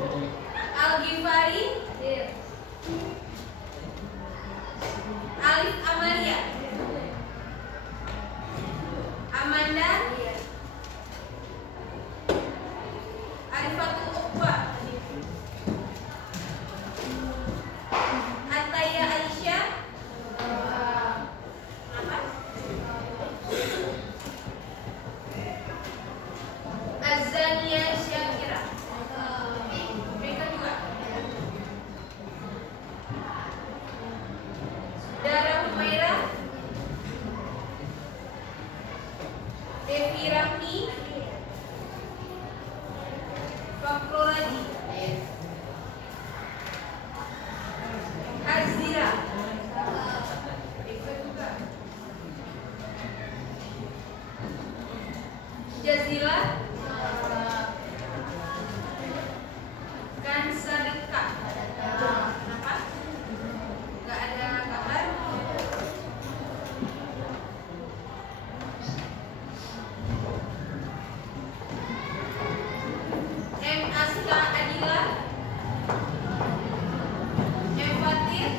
Al-Ghifari. Alif Amalia. Amanda. Arifatul Uqba. Ataya Aisyah. Apa? Azania Syakira. Mereka juga. Dara Humaira. Devi Rahmi. Fakruladi. Azira. Mereka juga. Jazila. Kan Sadika. Kenapa? Gak ada kabar. M. Aska Adila. M. Fatir.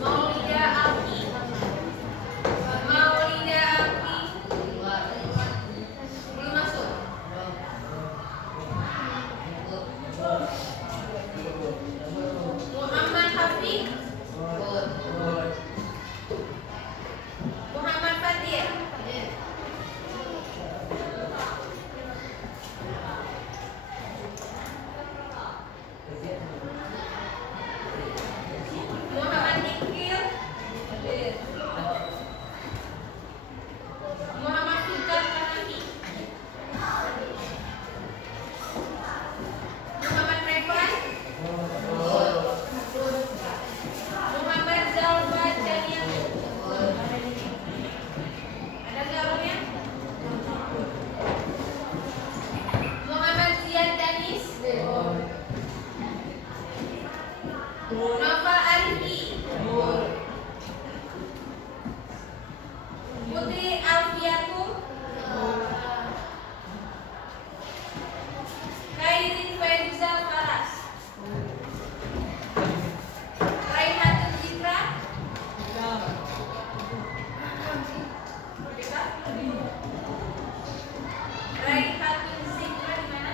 Maulida Alfi. Maulida Alfi. Belum masuk. Muhammad Hafiq. Muhammad Fatir. Muhammad Iqbal. Muhammad Fikar Kanafi. Muhammad Revan. Muhammad Zalba Janiatu. Ada nggak orangnya? Muhammad Ziad Danis. Nova Arifi. Putri Alfiatum. Khairin Faiza Faras. Raihatun Zikra. Raihatun Zikra di mana?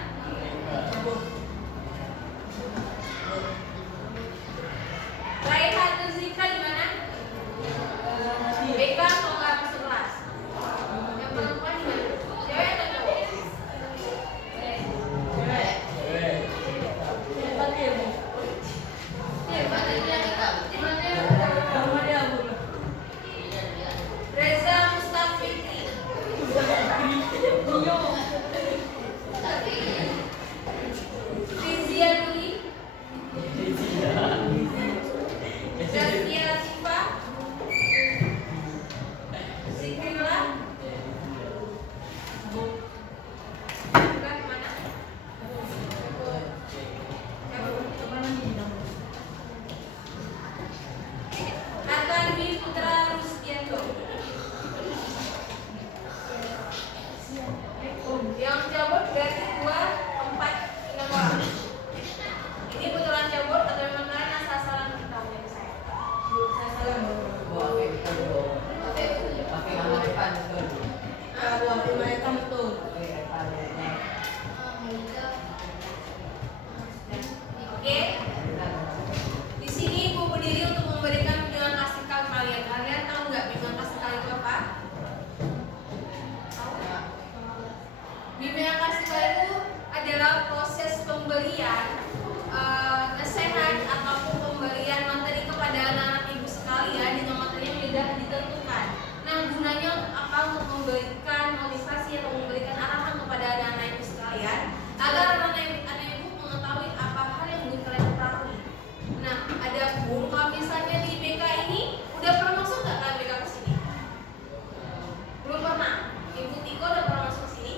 Raihatun Zikra di mana? BK atau nggak masuk kelas? Yang perempuan di mana? Cewek atau cowok? Reza Mustafikri. Rizia Duli. Zazkia Latifa. Zikrila. Bukan kemana? Akademi Putra Rusdianto. Yang cabut berarti 2, 4, 6 orang. Ini betulan cabut atau memang kalian asal-asalan tahu dari saya? Asal-asalan. Pakai nama depan betul. Mereka betul. Oke. Di sini ibu berdiri untuk memberikan bimbingan klasikal kalian. Kalian tahu nggak bimbingan klasikal itu apa? Tahu? Bimbingan klasikal itu adalah proses pemberian nasihat ataupun pemberian materi kepada anak-anak ibu sekalian dengan materi yang sudah ditentukan. Nah, gunanya apa? Untuk memberikan motivasi atau memberikan arahan kepada anak-anak ibu sekalian agar anak-anak ibu mengetahui apa hal yang belum kalian ketahui. Nah, ada pun kalau misalnya di BK ini udah pernah masuk nggak kalian BK ke sini? Belum pernah. Ibu Tiko udah pernah masuk ke sini?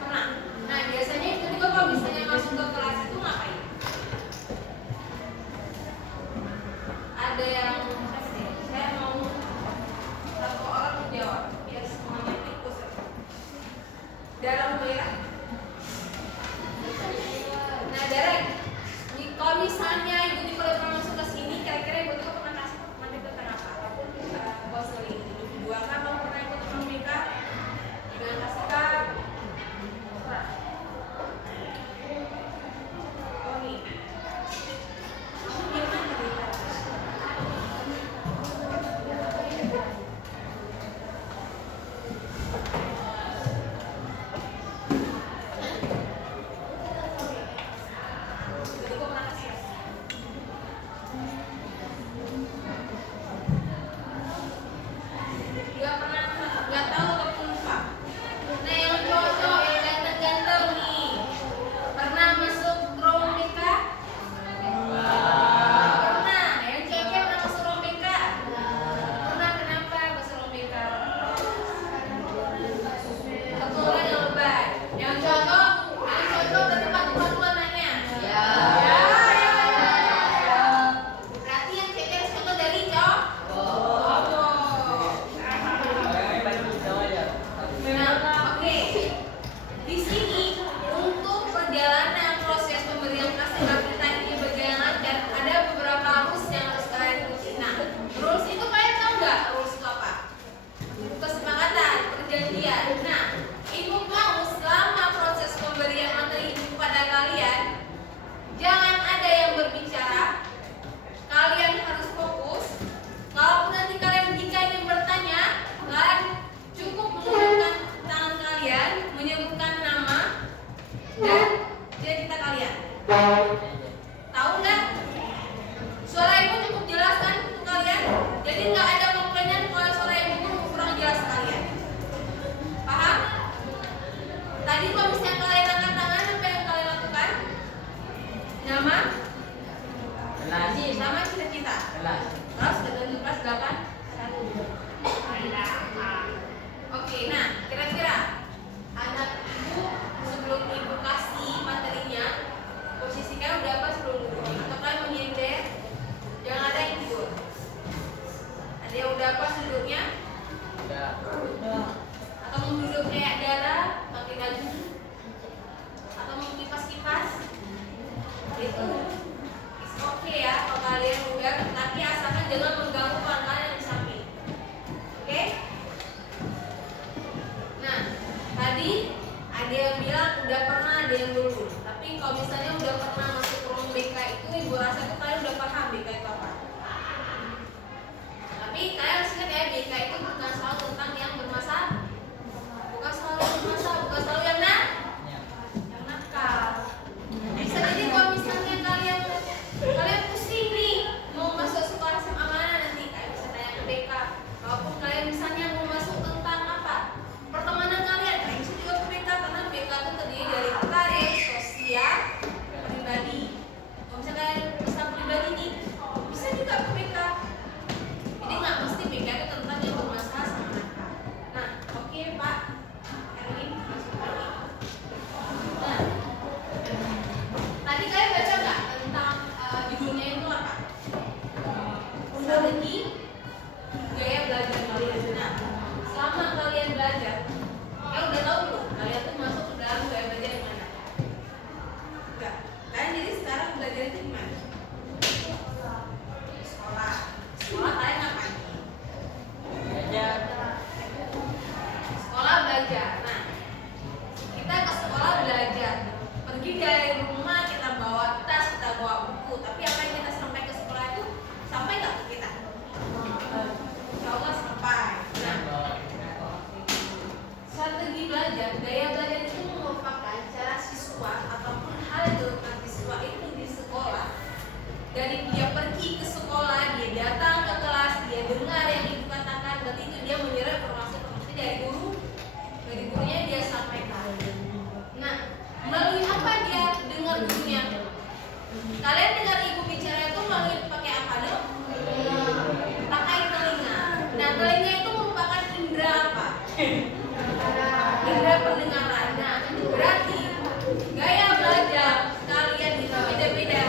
Pernah. Nah, biasanya Ibu Tiko kalau misalnya masuk ke kelas itu ngapain? Darah merah. Nah, darah. Kalau misalnya ibu udah pernah masuk ke sini, kira-kira ibu pernah kasih materi tentang apa? Apapun konseling individual kan, kalau pernah ikut UMBK dengan kasih kak. Oh nih. Kamu gimana nih? Gak tahu ataupun lupa. Nah, yang cowok-cowok yang ganteng-ganteng nih, pernah masuk UMBK? Pernah. Yang cewek pernah masuk UMBK? Pernah. Kenapa masuk UMBK? Kebetulan yang lebay. Yang cowok udah tempat nanya. Ya. Berarti yang cewek harus contoh dari cowok. Nah, oke. Di sini untuk perjalanan proses pemberian kasih kita ini berjalan lancar, ada beberapa rules yang harus kalian ikuti. Nah, rules itu kalian tahu nggak? Rules itu apa? Kesepakatan, perjanjian. Nah, ibu mau selama proses pemberian materi ibu kepada kalian, jangan ada yang berbicara. Kalian harus fokus. Kalau nanti kalian jika ingin bertanya, kalian cukup menggunakan tangan kalian, menyebutkan nama dan cita-cita kalian. Tahu nggak? Suara ibu cukup jelas kan untuk kalian? Jadi nggak ada komplainan kalau suara ibu kurang jelas kalian. Paham? Tadi kalau misalnya kalian angkat tangan, apa yang kalian lakukan? Nama? Sama cita-cita. Terus ketemu kelas 8. Oke, nah kira-kira anak ibu sebelum ibu kasih materinya, posisikan udah apa sebelum duduk? Atau kalian menghindar? Jangan ada yang tidur. Ada yang udah pas duduknya? Atau mau duduk kayak darah, pakai baju? Atau mau kipas-kipas? Itu oke ya, kalau kalian udah, tapi asalkan jangan mengganggu kawan kalian yang di samping. Oke? Nah, tadi ada yang bilang udah pernah, ada yang belum. Tapi kalau misalnya udah pernah masuk ruang BK itu, ibu rasa tuh kalian udah paham BK itu apa. Tapi kalian harus ingat ya, BK itu bukan selalu tentang yang bermasalah, bukan selalu bermasalah, bukan selalu yang nakal. Bisa jadi kalau misalnya kalian pusing nih mau masuk sekolah SMA mana nanti, kalian bisa tanya ke BK. Walaupun kalian misalnya mau masuk tentang apa, pertemanan kalian, kalian bisa juga ke BK, karena BK itu terdiri dari karir, sosial, pribadi. Kalau misalnya kalian bisa pribadi nih, bisa juga ke BK. Jadi nggak mesti BK itu tentang yang bermasalah sama nakal. Nah, oke Pak Erwin, masuk lagi. Nah, tadi kalian baca nggak tentang judulnya itu apa? Strategi gaya belajar kalian. Nah, selama kalian belajar, ya udah tahu belum? Kalian tuh masuk ke dalam gaya belajar yang mana? Enggak. Kalian jadi sekarang belajar itu gimana? Sekolah. Sekolah kalian ngapain? Sekolah belajar. Nah, kita ke sekolah belajar. Pergi dari rumah kita bawa tas, kita bawa buku. Tapi apa yang kita sampai ke sekolah itu sampai nggak ke kita? Insya Allah sampai. Nah, strategi belajar, gaya belajar itu merupakan cara siswa ataupun hal yang dilakukan siswa itu di sekolah. Dari dia pergi ke sekolah, dia datang ke kelas, dia dengar yang ibu katakan, berarti itu dia menyerap informasi dari guru, dari gurunya dia sampaikan. Nah, melalui apa dia dengar gurunya? Kalian dengar ibu bicara itu melalui pakai apa dong? Pakai telinga. Nah, telinga itu merupakan indera apa? Indera pendengaran. Nah, berarti gaya belajar kalian itu beda-beda.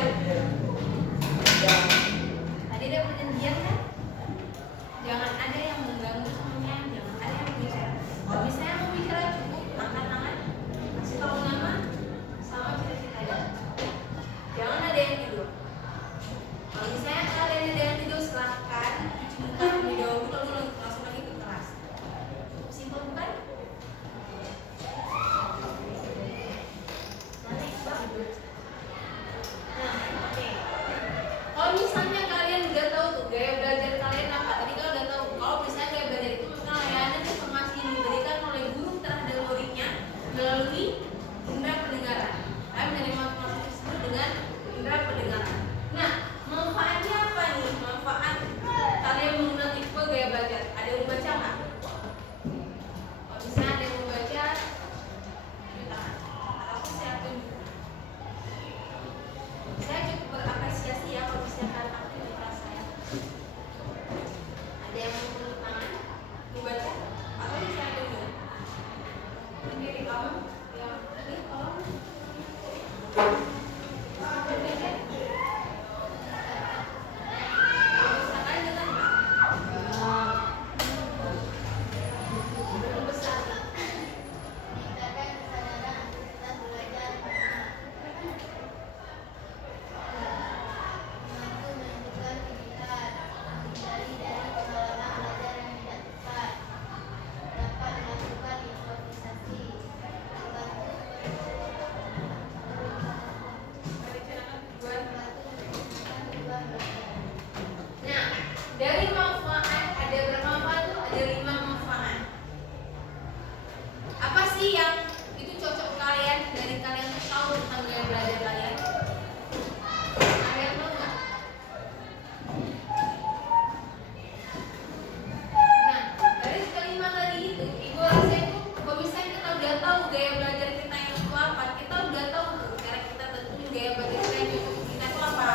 gaya belajar kita yang cocok untuk kita itu apa?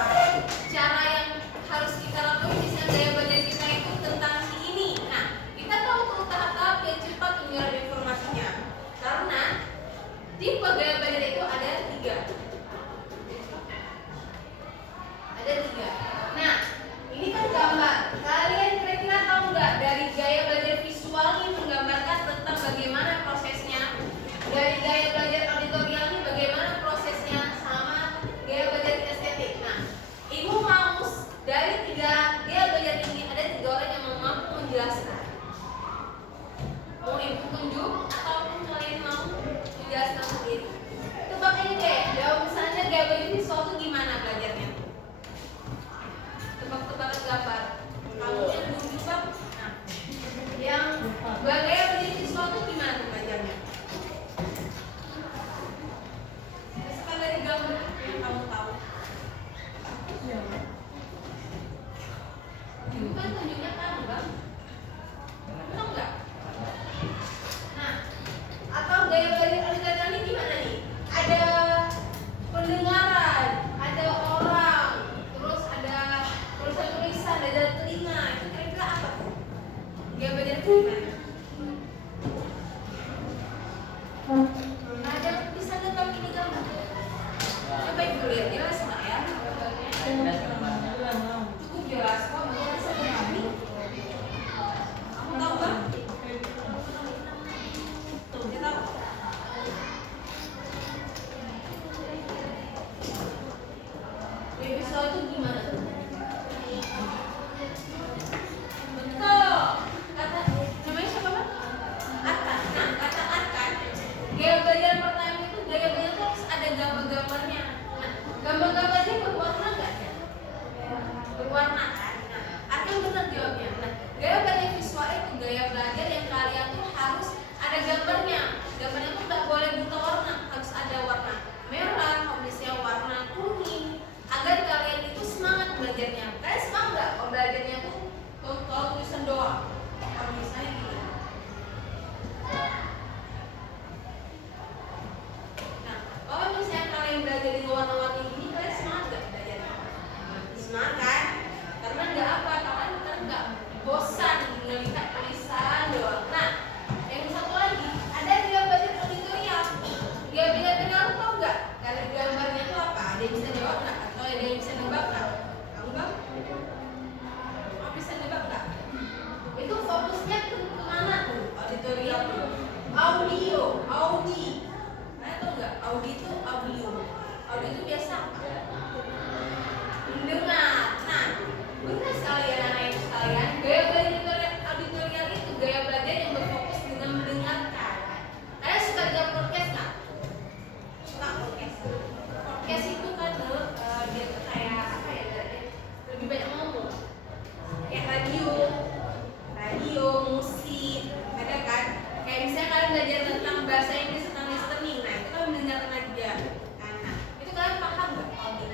Cara yang harus kita lakukan misalnya gaya belajar kita itu tentang si ini. Nah, kita tahu tuh tahap-tahap yang cepat menyerap informasinya. Karena tipe gaya belajar itu ada 3. Ada 3. Nah, ini kan gambar. Kalian kira-kira tahu nggak dari gaya belajar visual ini menggambarkan tentang bagaimana prosesnya, dari gaya belajar auditorial ini bagaimana prosesnya, sama gaya belajar estetik. Nah, ibu mau dari 3 gaya belajar ini ada 3 orang yang mampu menjelaskan. Mau ibu tunjuk ataupun kalian mau menjelaskan sendiri? Tebak aja deh. Jawab misalnya gaya belajar visual itu gimana belajarnya? Tebak-tebakan gambar. Kamu yang tunjuk bang. Nah, yang gaya belajar visual itu gimana tuh belajarnya? Misalkan dari gambar yang kamu tahu. Ibu kan tunjuknya kamu bang. Tahu nggak? Nah, atau gaya belajar auditorial ini gimana nih? Ada pendengaran, ada orang, terus ada tulisan-tulisan, ada telinga. Itu kira-kira apa tuh? Gaya belajar itu gimana? Ada bisa nebak ini gambar? Coba ibu lihat jelas nggak ya gambarnya? Cukup jelas kok, nggak bisa dipahami. Kamu tahu bang? Dia tahu. Gaya visual itu gimana tuh? Betul. Kata namanya siapa bang? Arkan. Nah, kata Arkan, gaya belajar pertama itu gaya belajar itu harus ada gambar-gambarnya. Nah, gambar-gambarnya berwarna nggak ya? Berwarna kan? Nah, Arkan benar jawabnya. Nah, gaya belajar visual itu gaya belajar yang kalian tuh harus ada gambarnya. Gambarnya tuh nggak boleh buta warna, harus ada warna merah, kalau misalnya warna kuning, agar kalian itu semangat belajarnya. Kalian semangat nggak kalau belajarnya tuh kalau tulisan doang? Kalau misalnya gini. Nah, kalau misalnya kalian belajar di warna-warni ini, kalian semangat nggak belajarnya? Semangat kan? Karena nggak apa, kalian kan nggak bosan melihat tulisan doang. Nah, yang satu lagi ada gaya belajar auditorial. Gaya belajar auditorial tahu nggak? Dari gambarnya itu apa? Ada yang bisa jawab nggak? Atau ada yang bisa nebak nggak? Kamu bang? Kamu bisa nebak nggak? Itu fokusnya ke mana tuh auditorial tuh? Audio, audi. Kalian tahu nggak? Audi itu audio. Audio itu biasa apa? Mendengar. Nah, benar sekalian anak ibu sekalian. Gaya belajar auditorial itu gaya belajar yang berfokus dengan mendengarkan. Kalian suka dengar podcast nggak? Suka podcast. Podcast itu kan dia tuh kayak apa ya? Lebih banyak ngomong. Kayak radio, musik, ada kan? Kayak misalnya kalian belajar tentang bahasa Inggris, tentang listening, nah itu kan mendengarkan aja. Nah, itu kalian paham nggak audio?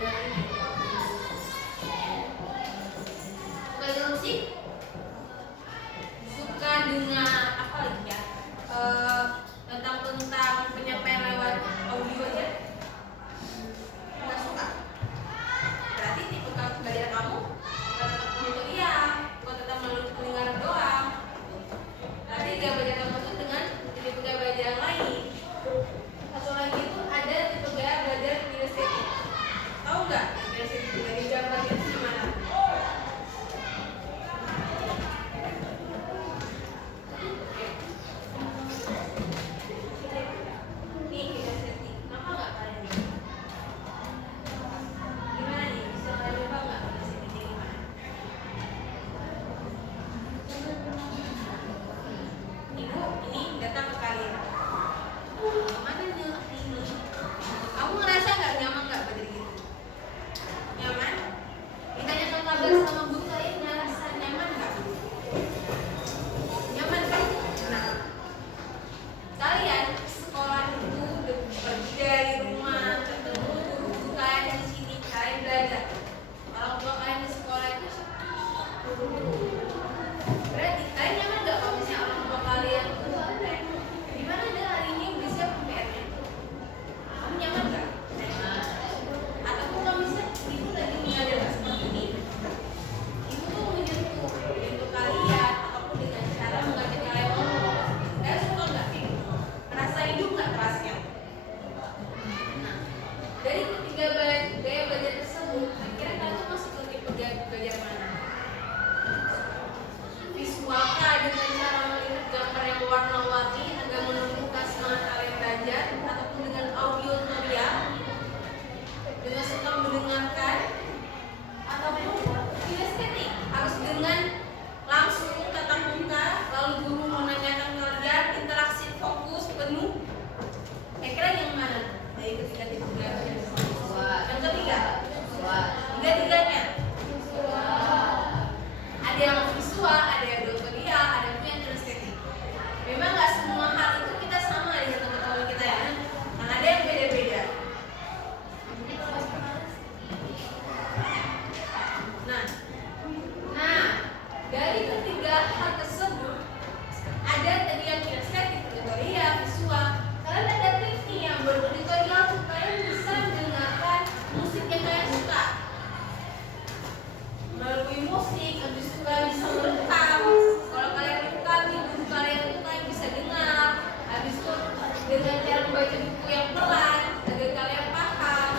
membaca buku yang pelan agar kalian paham.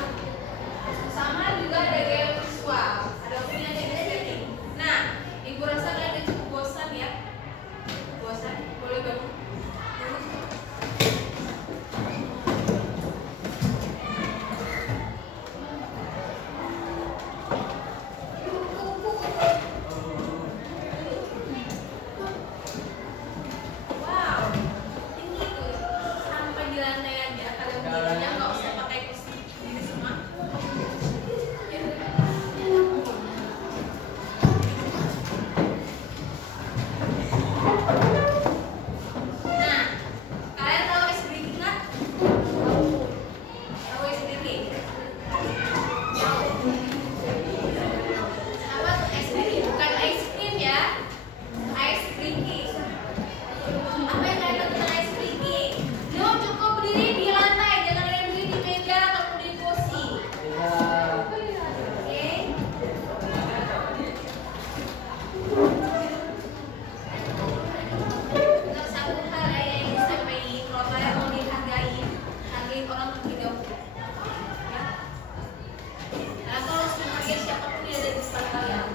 Sama juga ada gaya visual, ada punya editing. Nah, ibu rasa kalian udah cukup bosan ya? Bosan? Boleh bangun? Wow, ini tuh sampai di lantai aja. Kalian berdirinya nggak usah pakai kursi diri semua. Nah, kalian tahu ice breaking nggak? Tahu ice breaking? Apa tuh ice breaking? Bukan ice cream ya, ice breaking. Apa yang kalian tahu tentang ice breaking? Yo, cukup berdiri di lantai, jangan kalian berdiri di meja ataupun di kursi. Oke? Untuk satu hal yang ingin disampaikan, kalau kalian mau dihargain, hargain orang terlebih dahulu. Ya? Nah, kalau harus menghargai siapapun yang ada di depan kalian.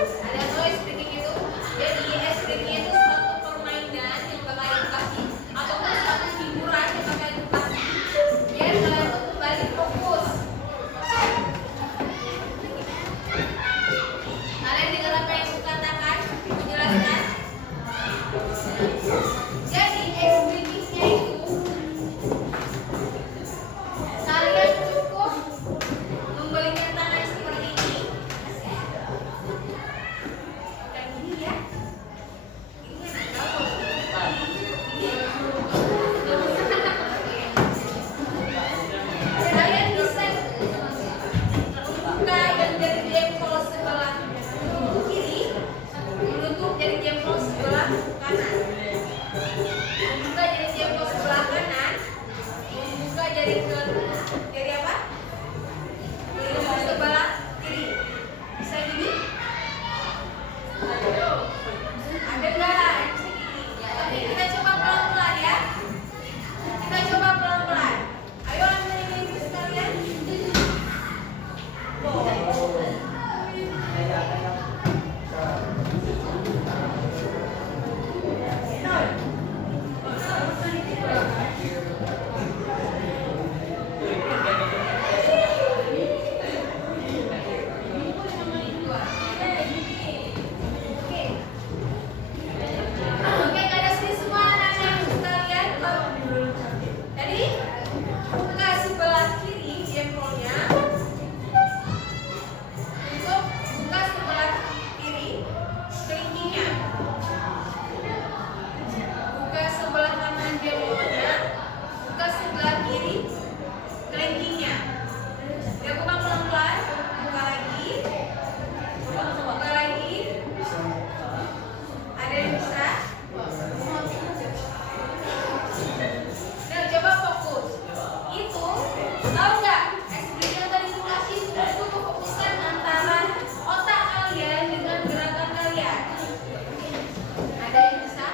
Ada yang tahu ice breaking itu? Jadi ice breaking itu suatu permainan yang bakal kalian kasih ataupun suatu hiburan yang bakal kalian kasih biar kalian tuh kembali fokus. Kalian dengar apa yang aku katakan? Menjelaskan. Jadi ice breakingnya itu kalian cukup membelikan tangan seperti ini. Dan ini ya. Ini tahu. Kalian bisa buka yang dari jempol sebelah kiri, menutup dari jempol sebelah kanan. Membuka dari jempol sebelah kanan, membuka dari apa? Sebelah kiri. Bisa gini? Ada nggak yang bisa gini? Oke, kita coba pelan-pelan ya. Kita coba pelan-pelan. Ayo ambil ini ibu sekalian. Oke, ada sini semua anak-anak sekalian. Tadi buka sebelah kiri jempolnya. Untuk buka sebelah kiri kelingkingnya. Buka sebelah kanan jempolnya. Buka sebelah kiri kelingkingnya. Ya, buka pelan-pelan. Buka lagi. Buka lagi. Ada yang bisa? Nah, coba fokus. Itu, tahu nggak? SBG yang tadi dikasih itu memfokuskan antara otak kalian dengan gerakan kalian. Ada yang bisa?